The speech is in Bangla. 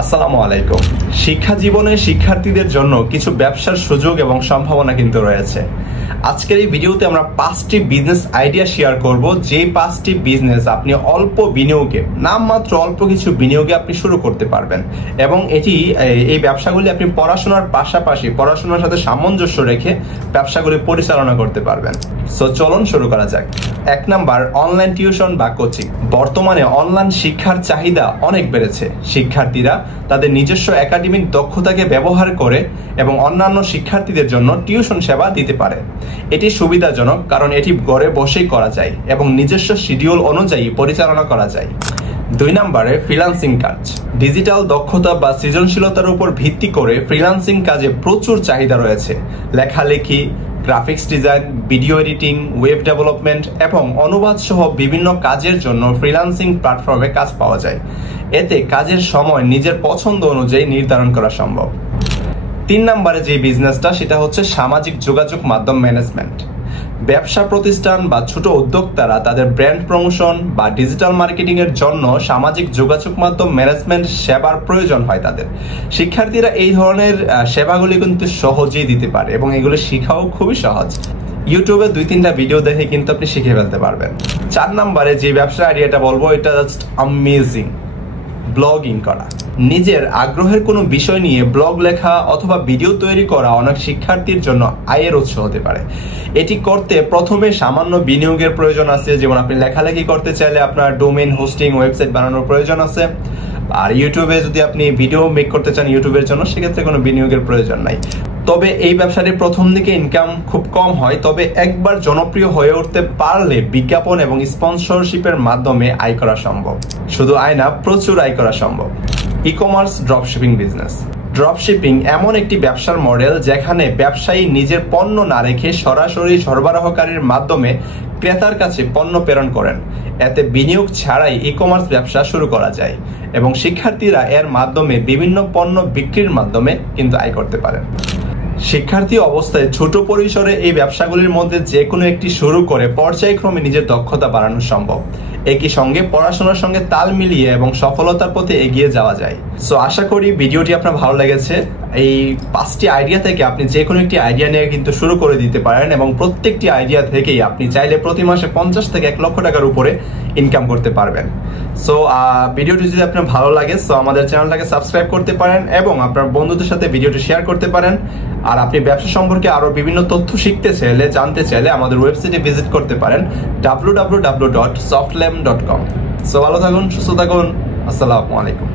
আসসালামু আলাইকুম। শিক্ষা জীবনে শিক্ষার্থীদের জন্য কিছু ব্যবসার সুযোগ এবং সম্ভাবনা কিন্তু রয়েছে। আজকের এই ভিডিওতে আমরা 5টি বিজনেস আইডিয়া শেয়ার করব, যে 5টি বিজনেস আপনি অল্প বিনিয়োগে, নামমাত্র অল্প কিছু বিনিয়োগে আপনি শুরু করতে পারবেন এবং এই ব্যবসাগুলি আপনি পড়াশোনার পাশাপাশি পড়াশোনার সাথে সামঞ্জস্য রেখে ব্যবসাগুলি পরিচালনা করতে পারবেন। সো চলুন শুরু করা যাক। 1 নাম্বার, অনলাইন টিউশন বা কোচিং। বর্তমানে অনলাইন শিক্ষার চাহিদা অনেক বেড়েছে। শিক্ষার্থীরা তাদের নিজস্ব একাডেমিক দক্ষতাকে ব্যবহার করে এবং অন্যান্য শিক্ষার্থীদের জন্য টিউশন সেবা দিতে পারে। এটি সুবিধাজনক কারণ এটি ঘরে বসেই করা যায় এবং নিজস্ব শিডিউল অনুযায়ী পরিচালনা করা যায়। 2 নম্বরে, ফ্রিল্যান্সিং কাজ। ডিজিটাল দক্ষতা বা সৃজনশীলতার উপর ভিত্তি করে ফ্রিল্যান্সিং কাজে প্রচুর চাহিদা রয়েছে। লেখালেখি, graphics design, video editing, web development এবং অনুবাদ সহ বিভিন্ন কাজের জন্য ফ্রিল্যান্সিং প্ল্যাটফর্মে কাজ পাওয়া যায়। এতে কাজের সময় নিজের পছন্দ অনুযায়ী নির্ধারণ করা সম্ভব। 3 নম্বরে যে বিজনেসটা, সেটা হচ্ছে সামাজিক যোগাযোগ মাধ্যম ম্যানেজমেন্ট। ব্যবসা প্রতিষ্ঠান বা ছোট উদ্যোক্তারা তাদের ব্র্যান্ড প্রমোশন বা ডিজিটাল মার্কেটিং এর জন্য সামাজিক যোগাযোগ মাধ্যম ম্যানেজমেন্ট সেবার প্রয়োজন হয় তাদের। শিক্ষার্থীরা এই ধরনের সেবাগুলি কিন্তু সহজেই দিতে পারে এবং এগুলো শেখাও খুবই সহজ। ইউটিউবে 2-3টা ভিডিও দেখে কিন্তু আপনি শিখে ফেলতে পারবেন। 4 নম্বরে যে ব্যবসা আইডিয়াটা বলবো, এটা জাস্ট অ্যামেজিং। ব্লগিং করা। নিজের আগ্রহের কোনো বিষয় নিয়ে ব্লগ লেখা অথবা ভিডিও তৈরি করা অনেক শিক্ষার্থীর জন্য আয়ের উৎস হতে পারে। এটি করতে প্রথমে সামান্য বিনিয়োগের প্রয়োজন আছে, যেমন আপনি লেখালেখি করতে চাইলে আপনার ডোমেইন হোস্টিং, ওয়েবসাইট বানানোর প্রয়োজন আছে। আর ইউটিউবে যদি আপনি ভিডিও মেক করতে চান ইউটিউবের জন্য, সেক্ষেত্রে কোনো বিনিয়োগের প্রয়োজন নাই। তবে এই ব্যবসাটি প্রথম দিকে ইনকাম খুব কম হয়, তবে একবার জনপ্রিয় হয়ে উঠতে পারলে বিজ্ঞাপন এবং স্পন্সরশিপের মাধ্যমে আয় করা সম্ভব। শুধু আয় না, প্রচুর আয় করা সম্ভব। E-commerce dropshipping business. ড্রপশিপিং এমন একটি ব্যবসার মডেল যেখানে ব্যবসায়ী নিজের পণ্য না রেখে সরাসরি সরবরাহকারীর মাধ্যমে ক্রেতার কাছে পণ্য প্রেরণ করেন। এতে বিনিয়োগ ছাড়াই ই-কমার্স ব্যবসা শুরু করা যায় এবং শিক্ষার্থীরা এর মাধ্যমে বিভিন্ন পণ্য বিক্রির মাধ্যমে কিন্তু আয় করতে পারেন। শিক্ষার্থী অবস্থায় ছোট পরিসরে এই ব্যবসাগুলির মধ্যে যে কোনো একটি শুরু করে পর্যায়ক্রমে নিজের দক্ষতা বাড়ানো সম্ভব। একই সঙ্গে পড়াশোনার সঙ্গে তাল মিলিয়ে এবং সফলতার পথে এগিয়ে যাওয়া যায়। সো আশা করি ভিডিওটি আপনার ভালো লেগেছে। এই 5টি আইডিয়া থেকে আপনি যে কোনো একটি আইডিয়া নিয়ে কিন্তু শুরু করে দিতে পারেন এবং প্রত্যেকটি আইডিয়া থেকেই আপনি চাইলে প্রতি মাসে 50 থেকে 1 লক্ষ টাকার উপরে ইনকাম করতে পারবেন। সো ভিডিওটি যদি আপনার ভালো লাগে, সো আমাদের চ্যানেলটাকে সাবস্ক্রাইব করতে পারেন এবং আপনার বন্ধুদের সাথে ভিডিওটি শেয়ার করতে পারেন। আর আপনি ব্যবসা সম্পর্কে আরো বিভিন্ন তথ্য শিখতে চাইলে, জানতে চাইলে আমাদের ওয়েবসাইটে ভিজিট করতে পারেন www.softlam.com। সো ভালো থাকুন, সুস্থ থাকুন। আসসালামু আলাইকুম।